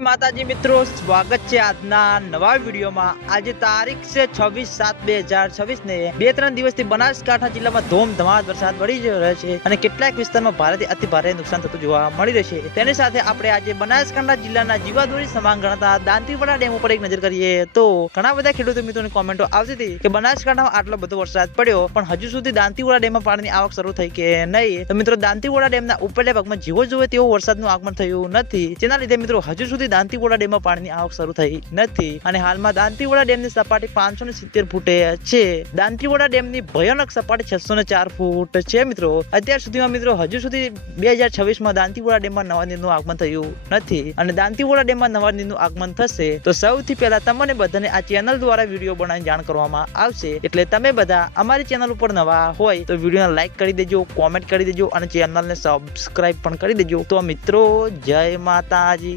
માતાજી મિત્રો, સ્વાગત છે આજના નવા વિડીયોમાં। આજે તારીખ છે 26/7/2026 ને 2-3 દિવસથી બનાસકાંઠા જિલ્લામાં ધોમધમાટ વરસાદ પડી રહ્યો છે અને કેટલાક વિસ્તારમાં ભારેથી અતિ ભારે નુકસાન થતું જોવા મળી રહ્યું છે। તેની સાથે આપણે આજે બનાસકાંઠા જિલ્લાના જીવાદોરી સમાન ગણાતા દાંતીવાડા ડેમ ઉપર એક નજર કરીએ તો ઘણા બધા ખેડૂતો મિત્રોની કોમેન્ટો આવતી હતી કે બનાસકાંઠામાં આટલો બધો વરસાદ પડ્યો પણ હજુ સુધી દાંતીવાડા ડેમમાં પાણીની આવક શરૂ થઈ કે નહીં। તો મિત્રો, દાંતીવાડા ડેમના ઉપરલા ભાગમાં જેવો જોઈએ તેવો વરસાદનું આગમન થયું નથી, જેના લીધે મિત્રો હજુ સુધી દાંતીવાડા ડેમમાં પાણીની આવક શરૂ થઈ નથી અને હાલમાં દાંતીવાડા ડેમની સપાટી 570 ફૂટે છે। દાંતીવાડા ડેમની ભયાનક સપાટી 604 ફૂટ છે મિત્રો। અત્યાર સુધીમાં મિત્રો હજુ સુધી 2026માં દાંતીવાડા ડેમમાં નવા નીરનું આગમન થયું નથી અને દાંતીવાડા ડેમમાં નવા નીરનું આગમન થશે તો સૌથી પહેલા તમને બધાને આ ચેનલ દ્વારા વિડીયો બનાવીને જાણ કરવામાં આવશે। એટલે તમે બધા અમારી ચેનલ ઉપર નવા હોય તો વિડીયોને લાઈક કરી દેજો, કોમેન્ટ કરી દેજો અને ચેનલને સબસ્ક્રાઇબ પણ કરી દેજો। તો મિત્રો, જય માતાજી।